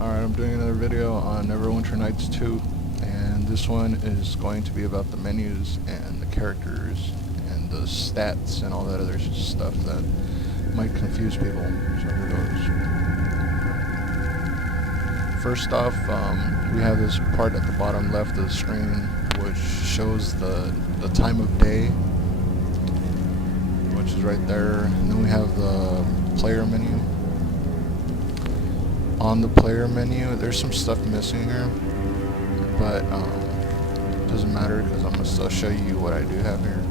Alright, I'm doing another video on Neverwinter Nights 2, and this one is going to be about the menus and the characters and the stats and all that other stuff that might confuse people. So here goes. First off, we have this part at the bottom left of the screen which shows the time of day, which is right there, and then we have the player menu. On the player menu, there's some stuff missing here, but it doesn't matter because I'm going to still show you what I do have here.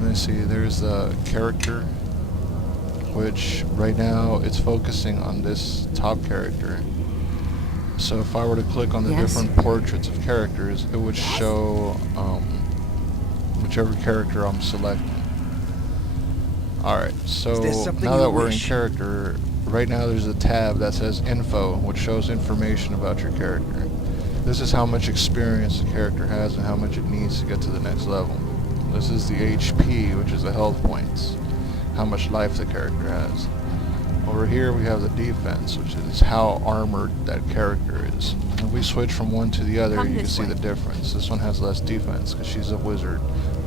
Let me see, there's the character, which right now it's focusing on this top character. So if I were to click on the different portraits of characters, it would show whichever character I'm selecting. Alright, so now that we're in character, right now there's a tab that says info, which shows information about your character. This is how much experience the character has and how much it needs to get to the next level. This is the HP, which is the health points, how much life the character has. Over here we have the defense, which is how armored that character is. If we switch from one to the other, you can see the difference. This one has less defense because she's a wizard,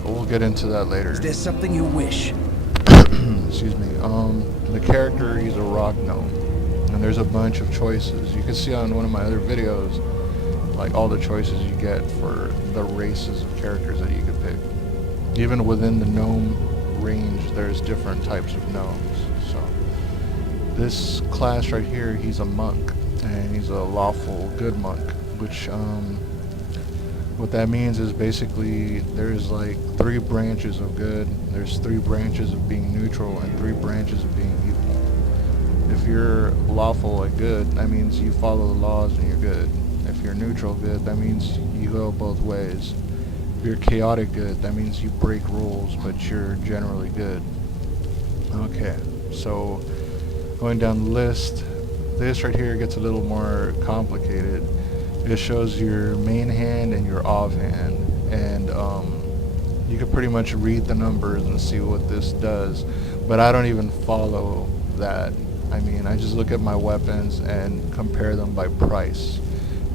but we'll get into that later. Is there something you wish? Excuse me. The character, he's a rock gnome, and there's a bunch of choices. You can see on one of my other videos, like all the choices you get for the races of characters that you could pick. Even within the gnome range, there's different types of gnomes. So this class right here, he's a monk, and he's a lawful good monk, which what that means is basically there's like 3 branches of good, there's 3 branches of being neutral, and 3 branches of being evil. If you're lawful and good, that means you follow the laws and you're good. If you're neutral good, that means you go both ways. If you're chaotic good, that means you break rules, but you're generally good. Okay, so going down the list, this right here gets a little more complicated. It shows your main hand and your offhand, and you can pretty much read the numbers and see what this does, but I don't even follow that. I mean, I just look at my weapons and compare them by price,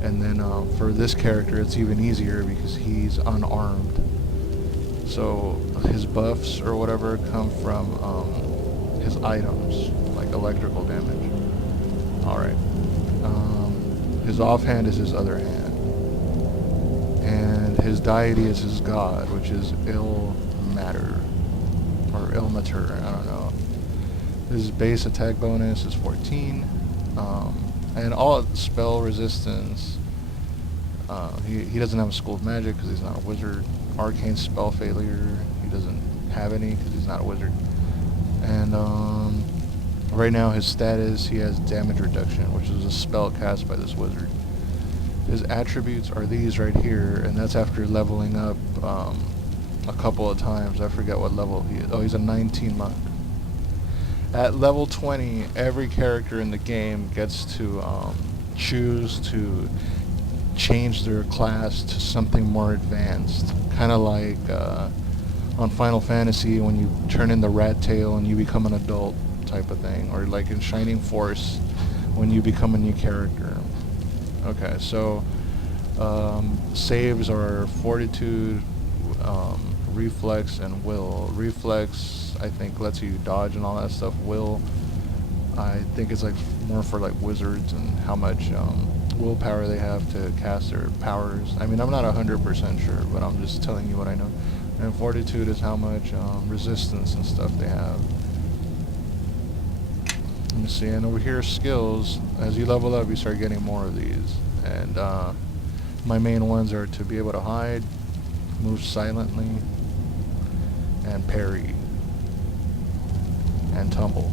and then for this character it's even easier because he's unarmed, so his buffs or whatever come from his items, like electrical damage. Alright. His offhand is his other hand, and his deity is his god, which is ill matter, or ill matter, I don't know. His base attack bonus is 14, and all spell resistance. He doesn't have a school of magic because he's not a wizard. Arcane spell failure, he doesn't have any because he's not a wizard. And right now his status, he has damage reduction, which is a spell cast by this wizard. His attributes are these right here, and that's after leveling up a couple of times. I forget what level he is. Oh, he's a 19 monk. At level 20, every character in the game gets to choose to change their class to something more advanced. Kind of like on Final Fantasy when you turn in the rat tail and you become an adult type of thing, or like in Shining Force when you become a new character. Okay, so saves are fortitude, reflex, and will. Reflex, I think, lets you dodge and all that stuff. Will, I think it's like more for like wizards and how much willpower they have to cast their powers. I mean, I'm not 100% sure, but I'm just telling you what I know. And fortitude is how much resistance and stuff they have. Let me see, and over here, skills. As you level up, you start getting more of these. And my main ones are to be able to hide, move silently, and parry, and tumble.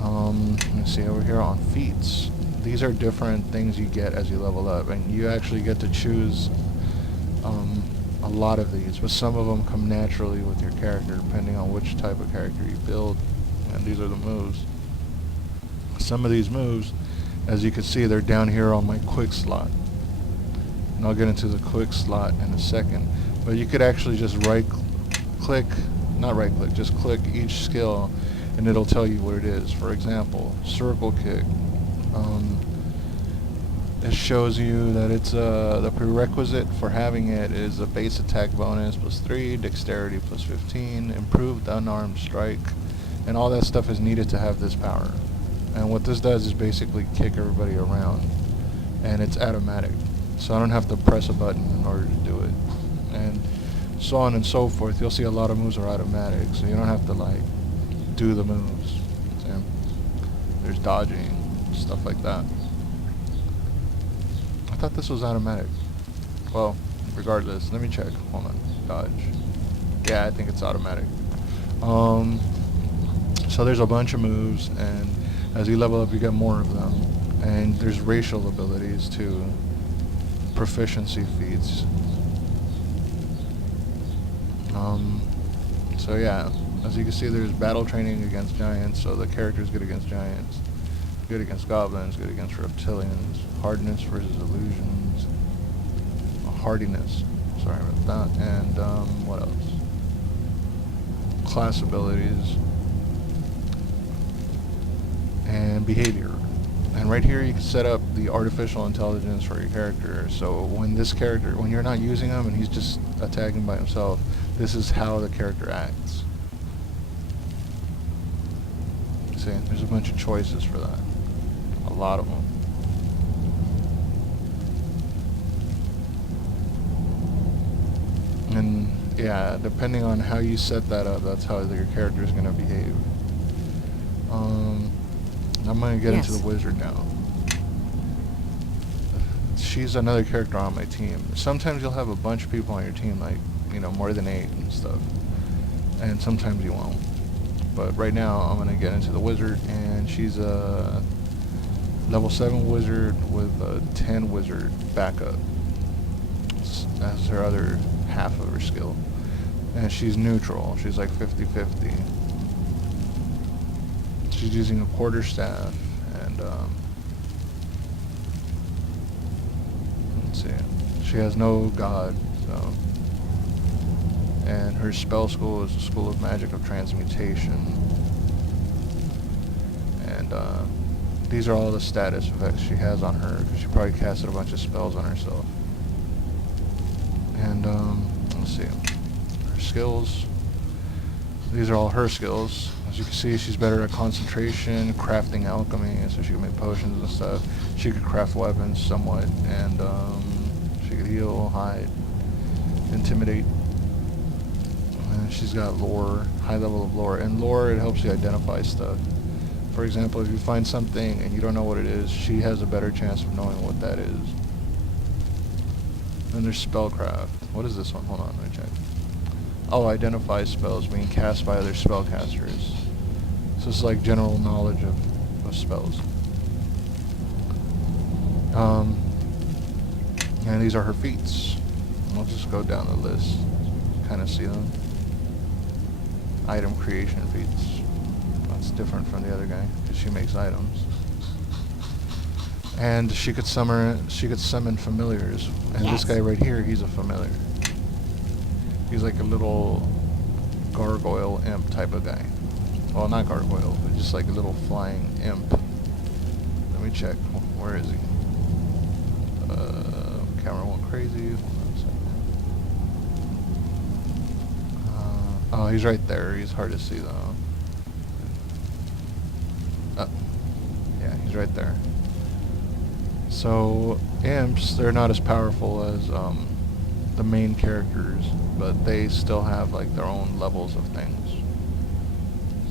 Let me see, over here on feats. These are different things you get as you level up, and you actually get to choose a lot of these, but some of them come naturally with your character, depending on which type of character you build. And these are the moves. Some of these moves, as you can see, they're down here on my quick slot, and I'll get into the quick slot in a second. But you could actually just just click each skill, and it'll tell you what it is. For example, circle kick, It shows you that it's the prerequisite for having it is a base attack bonus +3, dexterity +15, improved unarmed strike, and all that stuff is needed to have this power. And what this does is basically kick everybody around, and it's automatic, so I don't have to press a button in order to do it, and so on and so forth. You'll see a lot of moves are automatic, so you don't have to like do the moves. See? There's dodging, stuff like that. I thought this was automatic. Well, regardless, let me check. Hold on. Dodge. Yeah, I think it's automatic. So there's a bunch of moves, and as you level up, you get more of them. And there's racial abilities too. Proficiency feats. So yeah, as you can see, there's battle training against giants, so the character's good against giants. Good against goblins, good against reptilians, hardness versus illusions, hardiness, sorry about that, and what else? Class abilities, and behavior. And right here you can set up the artificial intelligence for your character, so when you're not using him and he's just attacking by himself, this is how the character acts. See, there's a bunch of choices for that. A lot of them. And yeah, depending on how you set that up, that's how your character is going to behave. I'm going to get into the wizard now. She's another character on my team. Sometimes you'll have a bunch of people on your team, like, you know, more than 8 and stuff. And sometimes you won't. But right now, I'm going to get into the wizard, and she's a level 7 wizard with a 10 wizard backup as her other half of her skill. And she's neutral. She's like 50-50. She's using a quarterstaff, and let's see. She has no god, so. And her spell school is the School of Magic of Transmutation. And these are all the status effects she has on her, because she probably casted a bunch of spells on herself. And let's see, her skills. These are all her skills. As you can see, she's better at concentration, crafting alchemy, so she can make potions and stuff. She could craft weapons somewhat, and she could heal, hide, intimidate. And she's got lore, high level of lore. And lore, it helps you identify stuff. For example, if you find something and you don't know what it is, she has a better chance of knowing what that is. Then there's Spellcraft. What is this one? Hold on, let me check. Oh, identify spells being cast by other spellcasters. So it's like general knowledge of spells. And these are her feats. I'll just go down the list. Kind of see them. Item creation feats. That's different from the other guy because she makes items. And she could summon familiars. And this guy right here, he's a familiar. He's like a little gargoyle imp type of guy. Well, not gargoyle, but just like a little flying imp. Let me check. Where is he? Camera went crazy. Hold on a second. Oh, he's right there. He's hard to see though. Yeah, he's right there. So imps, they're not as powerful as the main characters, but they still have like their own levels of things.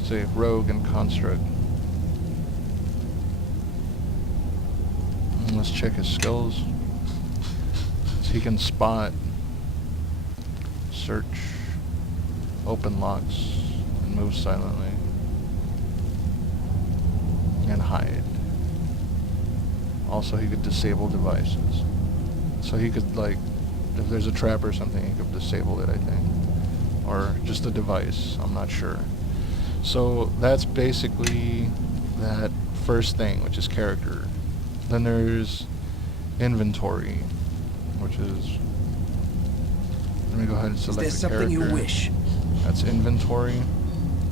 Say rogue and construct. And let's check his skills. So he can spot, search, open locks, and move silently, and hide. Also, he could disable devices. So he could, like, if there's a trap or something, he could disable it, I think. Or just a device, I'm not sure. So that's basically that first thing, which is character. Then there's inventory, which is, let me go ahead and select the character. Is there something you wish? That's inventory.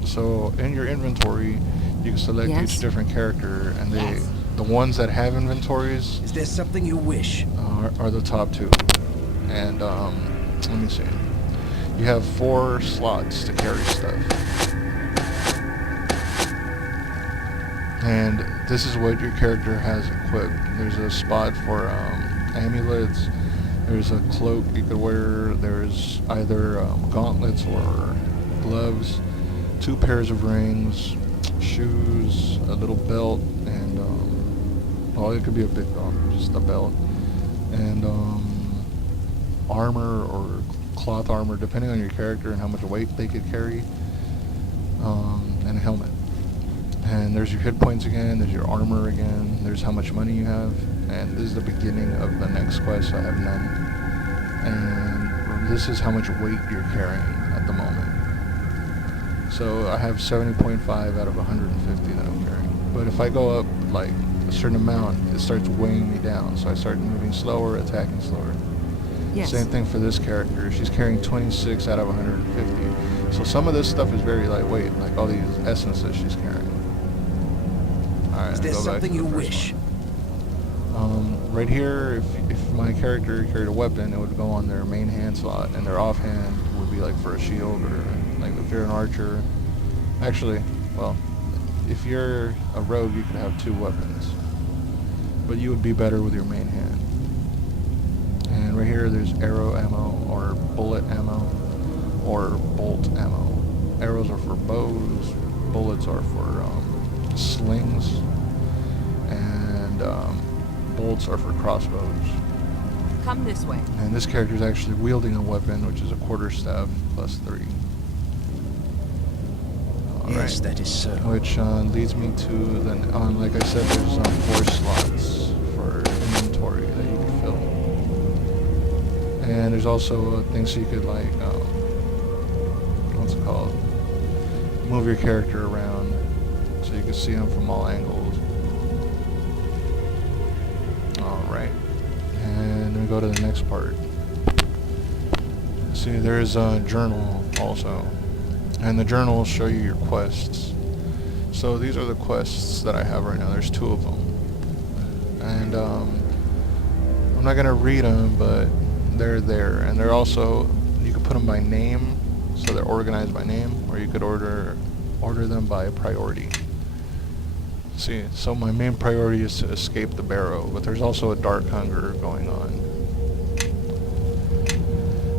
So in your inventory, you can select each different character, and the the ones that have inventories Is there something you wish? are the top two. And let me see. You have 4 slots to carry stuff. And this is what your character has equipped. There's a spot for amulets. There's a cloak you could wear. There's either gauntlets or gloves. 2 pairs of rings, shoes, a little belt, and well, it could be a big belt, just a belt, and armor or cloth armor, depending on your character and how much weight they could carry, and a helmet. And there's your hit points again, there's your armor again, there's how much money you have, and this is the beginning of the next quest, so I have none. And this is how much weight you're carrying at the moment. So I have 70.5 out of 150 that I'm carrying. But if I go up like a certain amount, it starts weighing me down, so I start moving slower, attacking slower. Yes. Same thing for this character. She's carrying 26 out of 150. So some of this stuff is very lightweight, like all these essences she's carrying. Alright, Is there something you wish? Right here, if my character carried a weapon, it would go on their main hand slot, and their offhand would be like for a shield, or like if you're an archer. Actually, well, if you're a rogue, you could have 2 weapons, but you would be better with your main hand. And right here, there's arrow ammo, or bullet ammo, or bolt ammo. Arrows are for bows, bullets are for slings, and bolts are for crossbows. Come this way. And this character is actually wielding a weapon, which is a quarterstaff plus 3. Yes, that is so. Which leads me to the, like I said, there's 4 slots for inventory that you can fill. And there's also things so you could like, what's it called? Move your character around so you can see them from all angles. Alright. And we go to the next part. See, there's a journal also. And the journal will show you your quests. So these are the quests that I have right now. There's 2 of them. And I'm not going to read them, but they're there. And they're also, you can put them by name, so they're organized by name, or you could order them by priority. See, so my main priority is to escape the barrow, but there's also a dark hunger going on.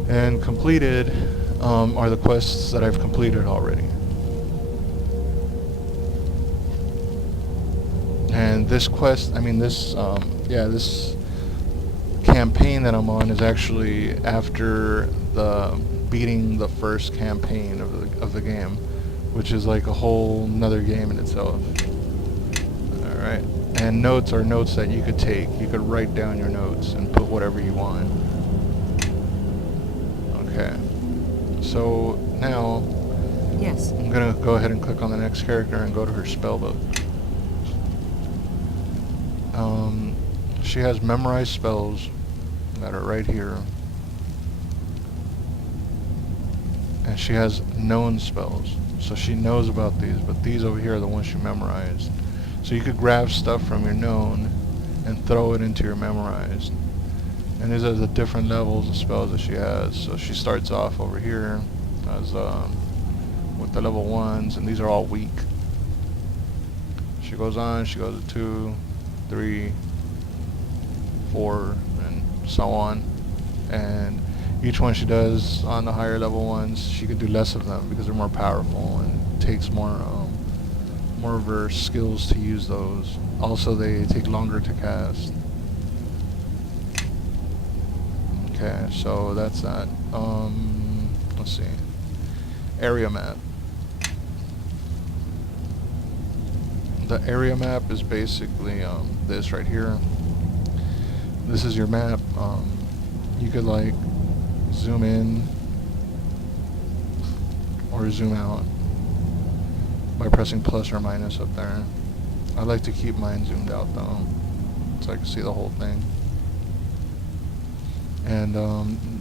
And completed are the quests that I've completed already. And this quest, this campaign that I'm on is actually after beating the first campaign of the game, which is like a whole nother game in itself. Alright. And notes are notes that you could take. You could write down your notes and put whatever you want. Okay. So now, Yes. I'm going to go ahead and click on the next character and go to her spellbook. She has memorized spells that are right here. And she has known spells. So she knows about these, but these over here are the ones she memorized. So you could grab stuff from your known and throw it into your memorized. And these are the different levels of spells that she has. So she starts off over here as with the level 1s, and these are all weak. She goes on, she goes to 2, 3, 4, and so on. And each one she does on the higher level ones, she could do less of them because they're more powerful and takes more of her skills to use those. Also, they take longer to cast. Okay, so that's that. Let's see. Area map. The area map is basically this right here. This is your map. You could like zoom in or zoom out by pressing plus or minus up there. I like to keep mine zoomed out though, so I can see the whole thing. And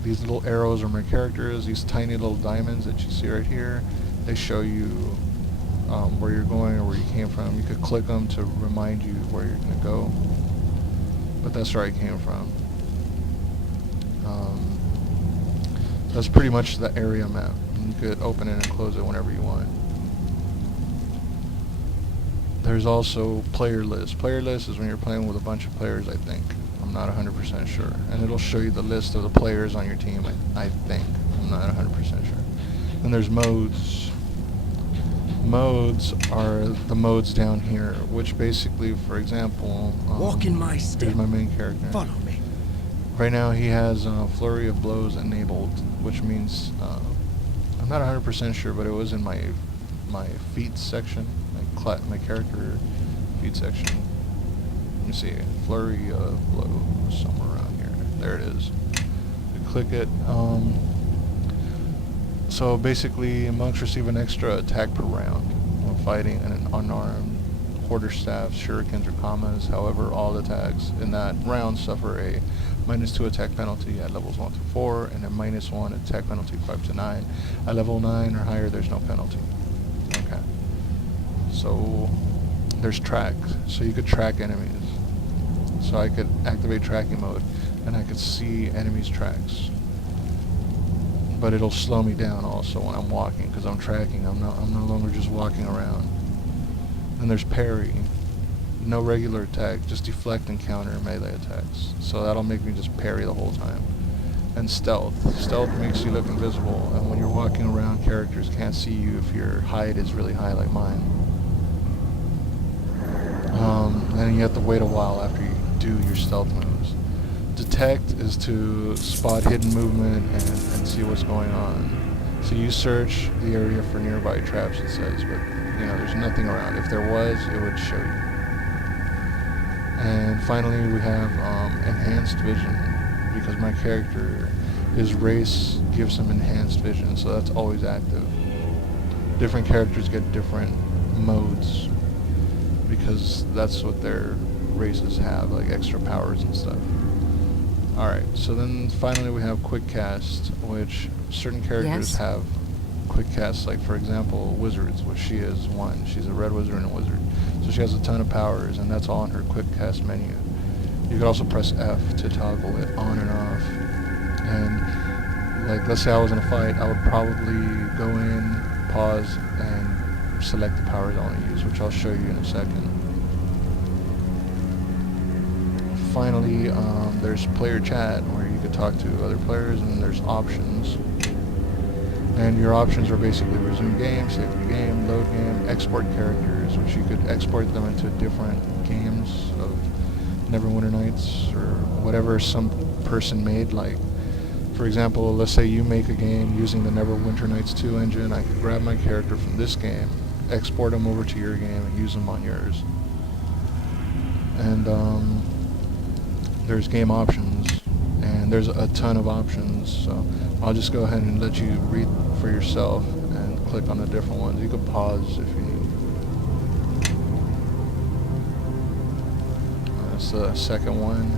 these little arrows are my characters. These tiny little diamonds that you see right here, they show you where you're going or where you came from. You could click them to remind you where you're going to go. But that's where I came from. That's pretty much the area map. You could open it and close it whenever you want. There's also player list. Player list is when you're playing with a bunch of players, I think. I'm not 100% sure. And it'll show you the list of the players on your team, I think. I'm not 100% sure. Then there's modes. Modes are the modes down here, which basically, for example... walk in my step. Here's my main character. Follow me. Right now he has Flurry of Blows enabled, which means... I'm not 100% sure, but it was in my feat section. My character feat section. Let me see. Flurry of Blows, somewhere around here. There it is. You click it. So basically, monks receive an extra attack per round when fighting an unarmed quarterstaff, shurikens, or commas. However, all attacks in that round suffer a -2 attack penalty at levels 1 through 4, and a -1 attack penalty 5 to 9. At level 9 or higher, there's no penalty. Okay. So there's track. So you could track enemies. So I could activate tracking mode, and I could see enemies' tracks. But it'll slow me down also when I'm walking, because I'm tracking. I'm no longer just walking around. Then there's parry. No regular attack, just deflect and counter melee attacks. So that'll make me just parry the whole time. And stealth. Stealth makes you look invisible, and when you're walking around, characters can't see you if your height is really high like mine. And you have to wait a while after you do your stealth moves. Detect is to spot hidden movement and see what's going on. So you search the area for nearby traps, it says, but you know, there's nothing around. If there was, it would show you. And finally we have enhanced vision, because my character, his race gives him enhanced vision, so that's always active. Different characters get different modes, because that's what their races have, like extra powers and stuff. Alright, so then finally we have quick cast, which certain characters have quick cast, like for example wizards, which she is one. She's a red wizard and a wizard. So she has a ton of powers, and that's all in her quick cast menu. You could also press F to toggle it on and off. And like, let's say I was in a fight, I would probably go in, pause, and select the powers I want to use, which I'll show you in a second. Finally, there's player chat, where you could talk to other players, and then there's options. And your options are basically resume game, save the game, load game, export characters, which you could export them into different games of Neverwinter Nights or whatever some person made. Like, for example, let's say you make a game using the Neverwinter Nights 2 engine. I could grab my character from this game, export them over to your game, and use them on yours. And there's game options, and there's a ton of options, so I'll just go ahead and let you read for yourself and click on the different ones. You can pause if you need. That's the second one.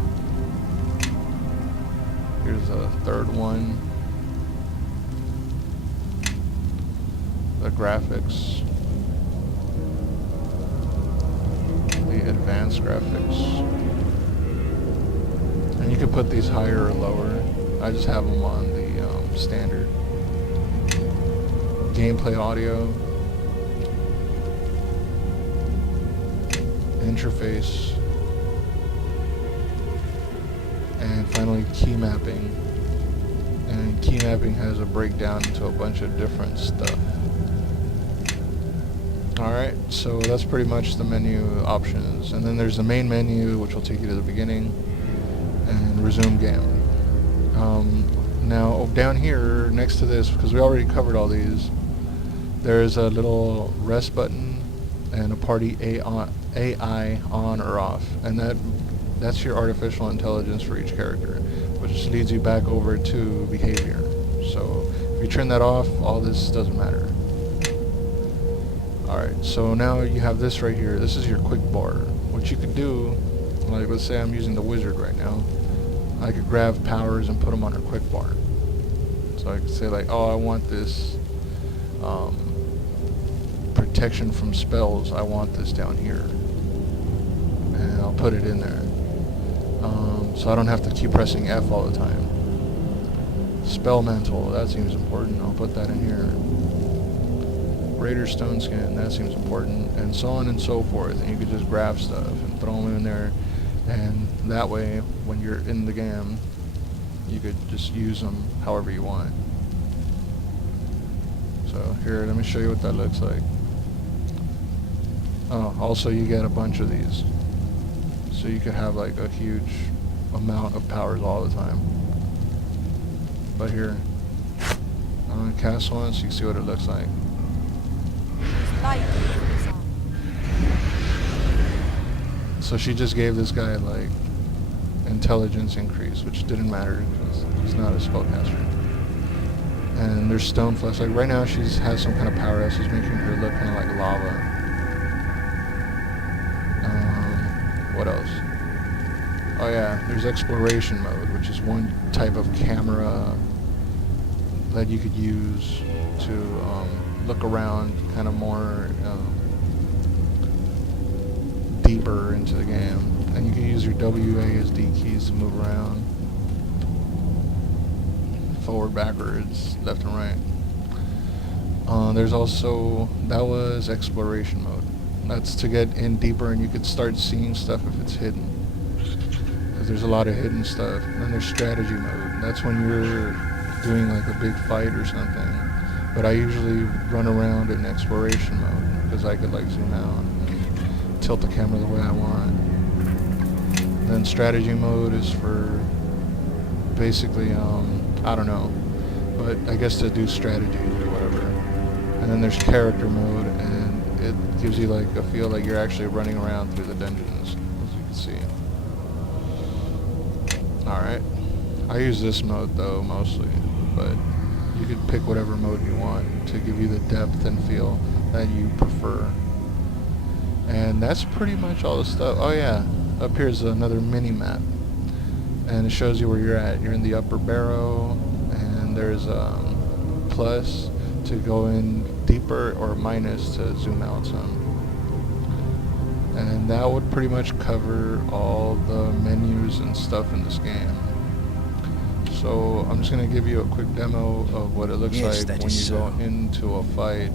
Here's the third one. The graphics. The advanced graphics. And you can put these higher or lower. I just have them on the standard. Gameplay audio. Interface. And finally key mapping. And key mapping has a breakdown into a bunch of different stuff. Alright, so that's pretty much the menu options. And then there's the main menu, which will take you to the beginning. And resume game. Now down here next to this, because we already covered all these, there's a little rest button and a party AI on or off, and that's your artificial intelligence for each character, which leads you back over to behavior. So if you turn that off, all this doesn't matter. Alright, so now you have this right here. This is your quick bar. What you could do, like let's say I'm using the wizard right now, I could grab powers and put them on her quick bar. So I could say like, oh, I want this protection from spells, I want this down here. And I'll put it in there. So I don't have to keep pressing F all the time. Spell Mantle, that seems important. I'll put that in here. Raider Stone Skin, that seems important. And so on and so forth. And you could just grab stuff and throw them in there. And that way, when you're in the game, you could just use them however you want. So here, let me show you what that looks like. Oh, also you get a bunch of these. So you could have like a huge amount of powers all the time. But here, I'm gonna cast one so you can see what it looks like. So she just gave this guy like intelligence increase, which didn't matter because he's not a spellcaster. And there's stone flesh. Like right now, she has some kind of power that's just making her look kind of like lava. What else? Oh yeah, there's exploration mode, which is one type of camera that you could use to look around kind of more deeper into the game. And you can use your WASD keys to move around. Forward, backwards, left and right. There's also, that was exploration mode. That's to get in deeper and you could start seeing stuff if it's hidden. Because there's a lot of hidden stuff. And then there's strategy mode. That's when you're doing like a big fight or something. But I usually run around in exploration mode because I could like zoom out and tilt the camera the way I want. And then strategy mode is for basically, I don't know, but I guess to do strategies or whatever. And then there's character mode, and it gives you like a feel like you're actually running around through the dungeons, as you can see. Alright, I use this mode though mostly, but you could pick whatever mode you want to give you the depth and feel that you prefer. And that's pretty much all the stuff. Oh yeah, up here's another mini map. And it shows you where you're at. You're in the upper barrow, and there's plus to go in deeper, or minus to zoom out some. And that would pretty much cover all the menus and stuff in this game. So I'm just going to give you a quick demo of what it looks like when you go into a fight.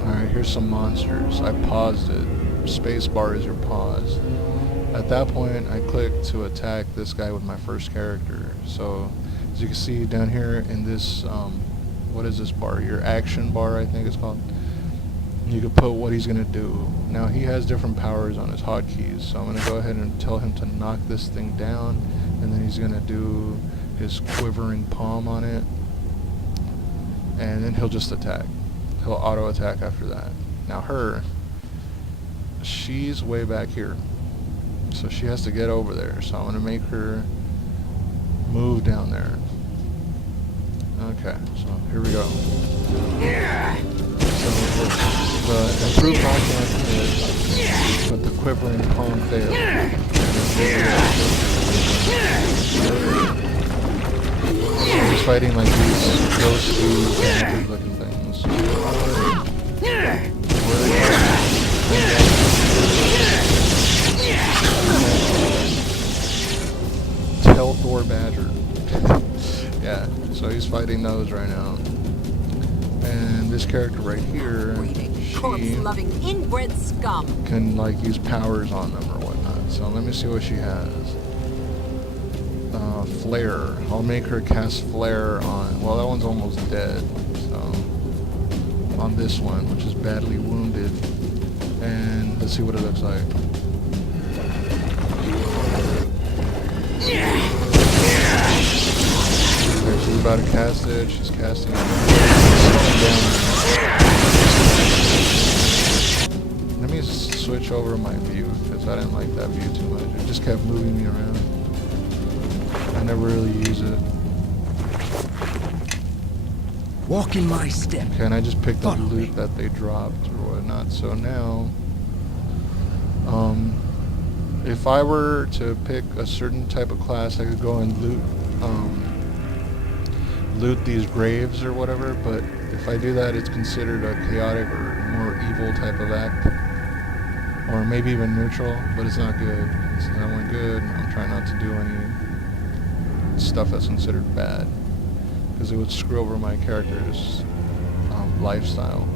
Alright, here's some monsters. I paused it. Spacebar is your pause. At that point, I clicked to attack this guy with my first character. So, as you can see down here in this, what is this bar? Your action bar, I think it's called. You can put what he's going to do. Now, he has different powers on his hotkeys, so I'm going to go ahead and tell him to knock this thing down, and then he's going to do his quivering palm on it, and then he'll just attack. He'll auto-attack after that. Now, she's way back here. So she has to get over there. So I'm going to make her move down there. Okay, so here we go. So the improved knockdown hit, but the quivering palm failed. He's fighting like these ghostly damaged looking things. Thor Badger. Yeah, so he's fighting those right now. And this character right here, corpse-loving inbred scum, can like use powers on them or whatnot. So let me see what she has. Flare. I'll make her cast Flare on, well, that one's almost dead. So on this one, which is badly wounded. And let's see what it looks like. She's about to cast it. She's casting it. Let me switch over my view because I didn't like that view too much. It just kept moving me around. I never really use it. Walk in my step. Okay, and I just picked up loot that they dropped or whatnot. So now, if I were to pick a certain type of class, I could go and loot these graves or whatever, but if I do that, it's considered a chaotic or more evil type of act. Or maybe even neutral, but it's not good. So that went good. I'm trying not to do any stuff that's considered bad, because it would screw over my character's lifestyle.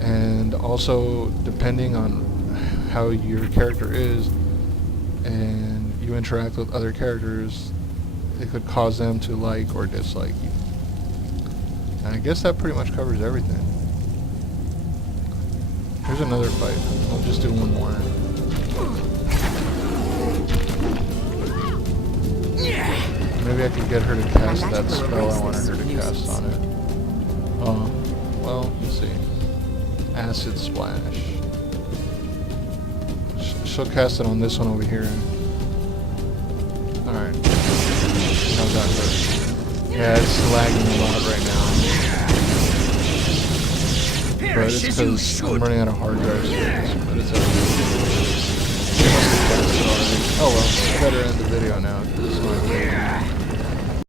And also, depending on how your character is and you interact with other characters, it could cause them to like or dislike you. And I guess that pretty much covers everything. Here's another fight. I'll just do one more. Maybe I could get her to cast that spell I wanted her to cast on it. Oh, well, let's see. Acid Splash. She'll cast it on this one over here. Alright. How's that hurt? Yeah, it's lagging a lot right now. But it's because I'm running out of hard drive space. But it's okay. She must have cast it already. Oh well, I better end the video now, because it's not good.